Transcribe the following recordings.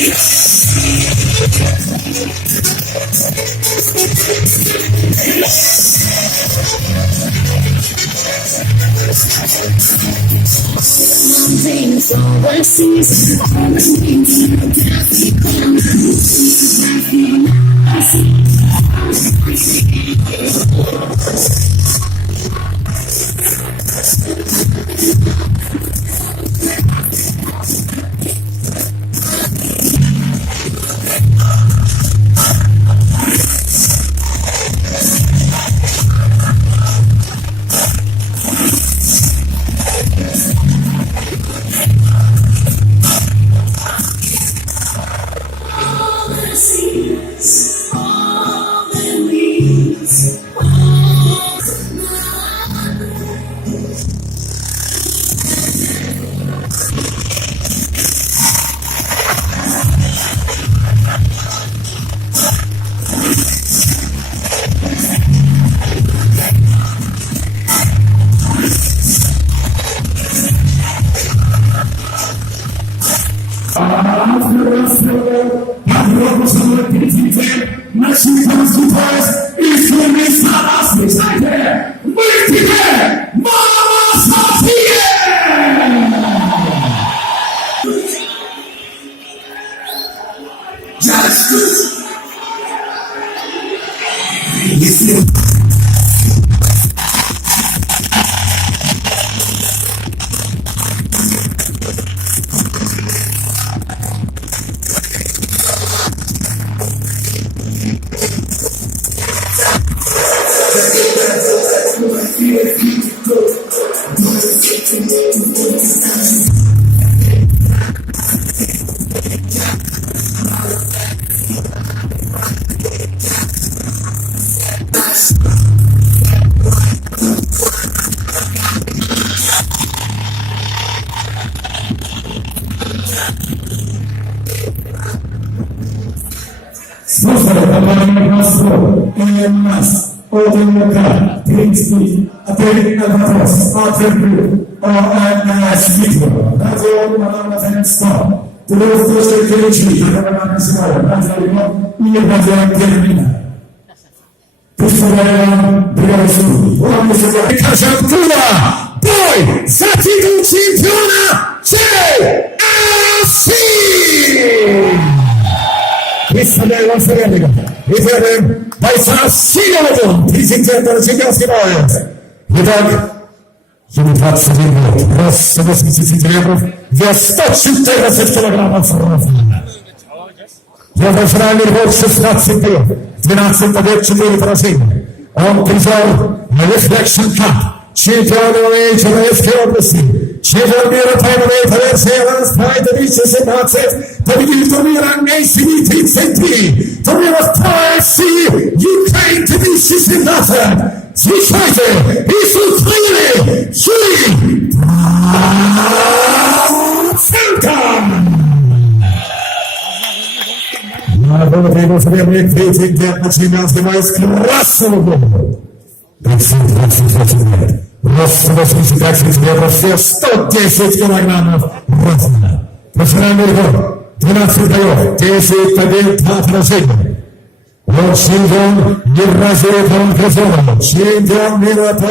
Things overseas, all the things Poi Satiro Cimpiona CFC! Questa è la serie, bei Sassino, die sind ja der Sicherheitsgebäude. Итак, ему 21 год, рост 180 сантиметров, вес 114 килограммов ровно. Еврофрайнер год 16 лет, 12 побед, 4 поражения. Он призер на Reflection Cup, чемпион Черновецкой области, чемпион мира таймовой версии Ланспай 2017, победитель турнира ACB 33, турнира TFC Ukraine 2017. Встречайте из Украины Юрий Проценко! Народу требует время третий где-то на чемпионстве с красного года. 28 лет. Рост 185 сантиметров, вес 110 килограммов. Ровно. Профессиональный рекорд. 12 боев, 10 побед, 2 поражения. Он чемпион Евразийского призора, чемпион мира по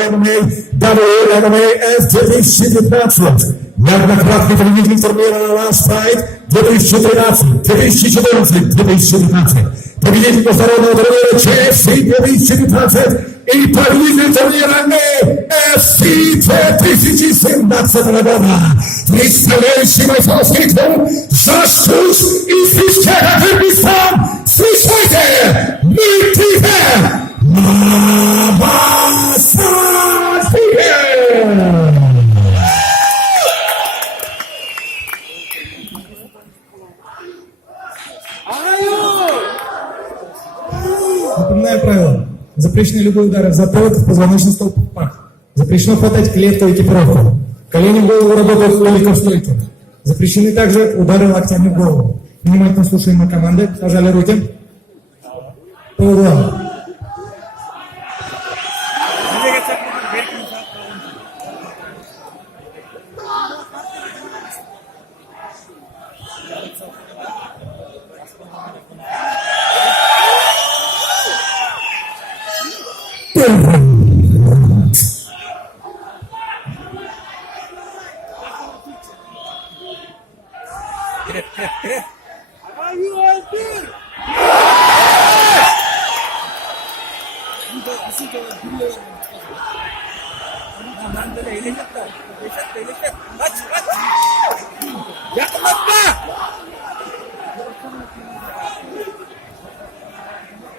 WMF 2019, неоднократный победитель турнира Last Fight 2013, 2014, 2015, победитель международного турнира CFC 2015 и победитель турнира UFC 2017 года, представляющий бойцовский клуб «Жашкуш» из Бишкека, Кыргызстан. Встречайте! Митиха Мабасадзе! Напоминаю правила. Запрещены любые удары в затылок, в позвоночный столб, в пах. Запрещено хватать клетку и экипировку. Колени в голову работают только в стойке. Запрещены также удары локтями в голову. Внимательно слушаем на команды. Пожали руки. По углам.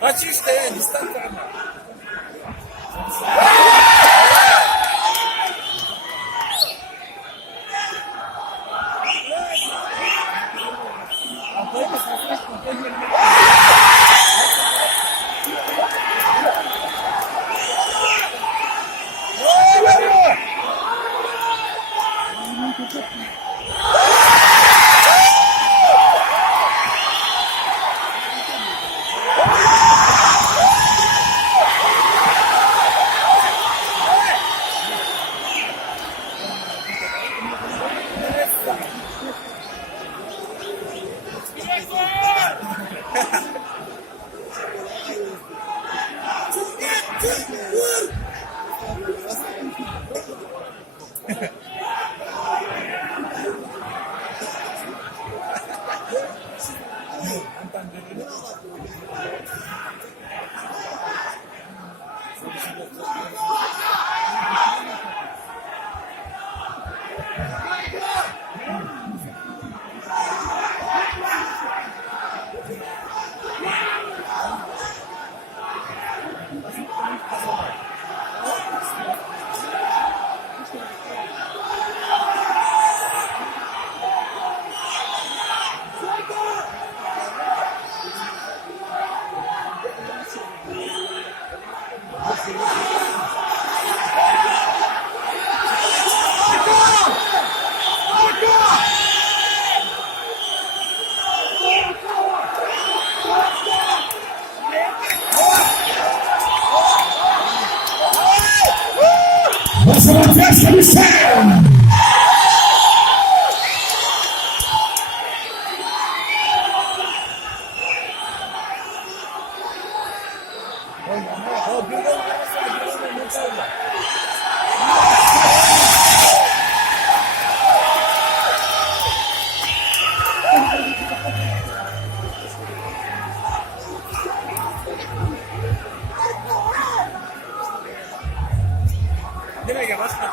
Kaç işte distans ama. Basın festa do céu! Nereye başkan?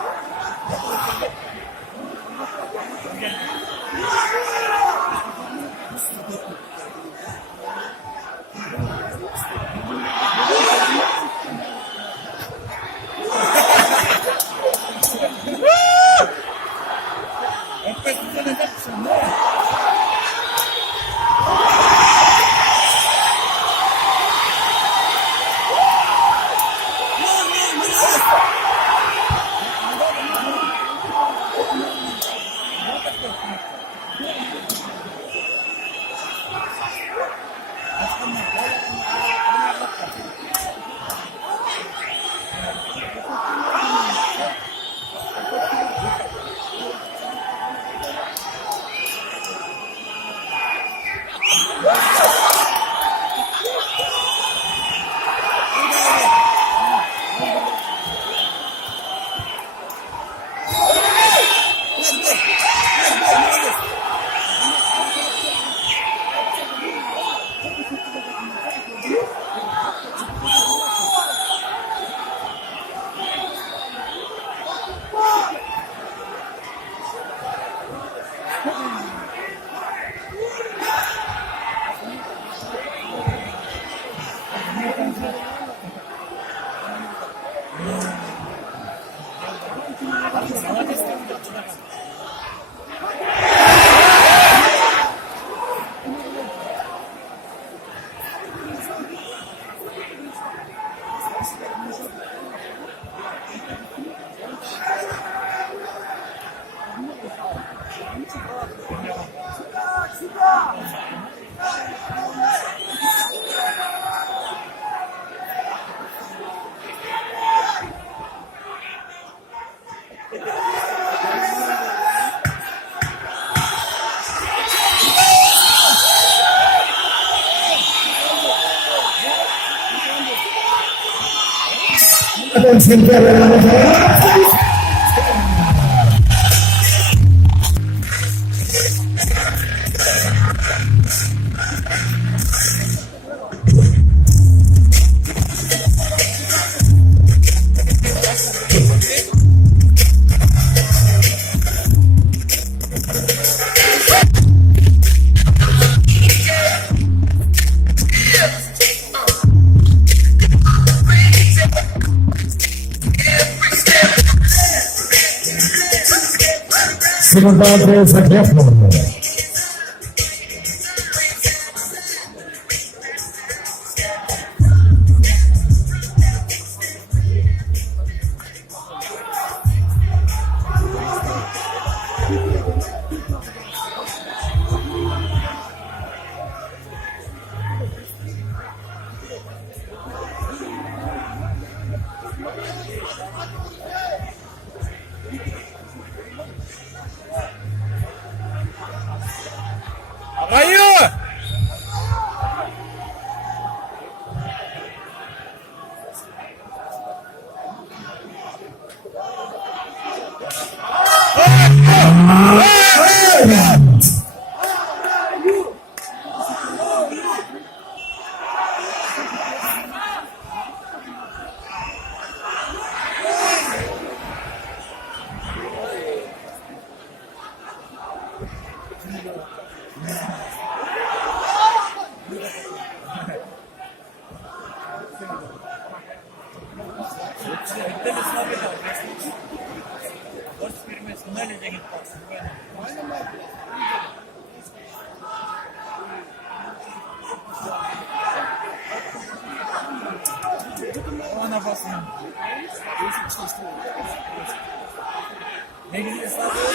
sin perder. Segunda vez aqui a forma. Hayır! Ona basın. Ne güzel ıslatıyor.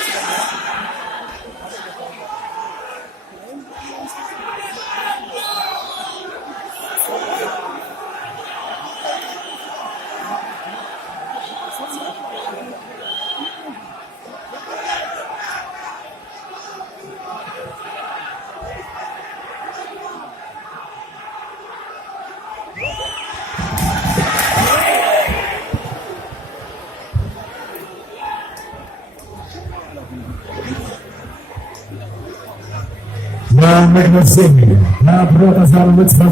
Na Magna Semi, na Prota Zarmyctwa